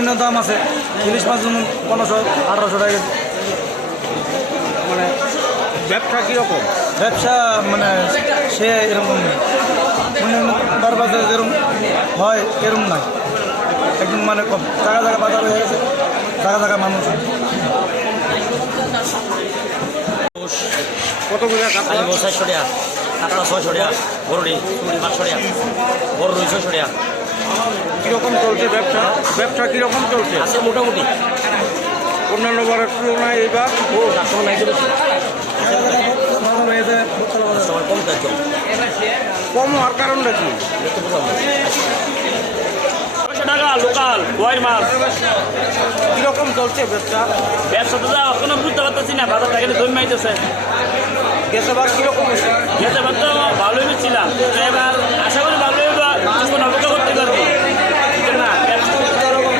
বিভিন্ন দাম আছে। ইলিশ মাছ যেমন 1500, 1800 টাকা কেজি। মানে ব্যবসা কীরকম? ব্যবসা মানে সে এরকম নেই, মানে দরবাজারে যেরকম হয় এরকম নাই, একদম মানে কম। জায়গা জায়গা বাজার হয়ে গেছে, জায়গা জায়গা মানুষ। কত করে কাতলা? 400 টাকা, কাতলা 600 টাকা, বড়ডি 500 টাকা, বড় রুই 600 টাকা। কীরকম চলছে ব্যবসা? ব্যবসা কীরকম চলছে? আছে মোটামুটি। অন্যান্য বারের তুলনায় এইবার ও কাস্টমার নাই তো বেশি। বাজার হয়ে যায়, কাস্টমার কম তো একদম। কম হওয়ার কারণটা কি? দেখতে বুঝলাম না। 500 টাকা লোকাল গোয়ের মাছ। কীরকম চলছে ব্যবসা? ব্যবসা তো যা এখনো বুঝতে পারতেছি না, বাজার থেকে দই মাইতেছে। গেছে বার কীরকম হয়েছে? গেছে তো ভালোই ছিলাম, এবার আশা করি ভালোই হবে। কিছুক্ষণ অপেক্ষা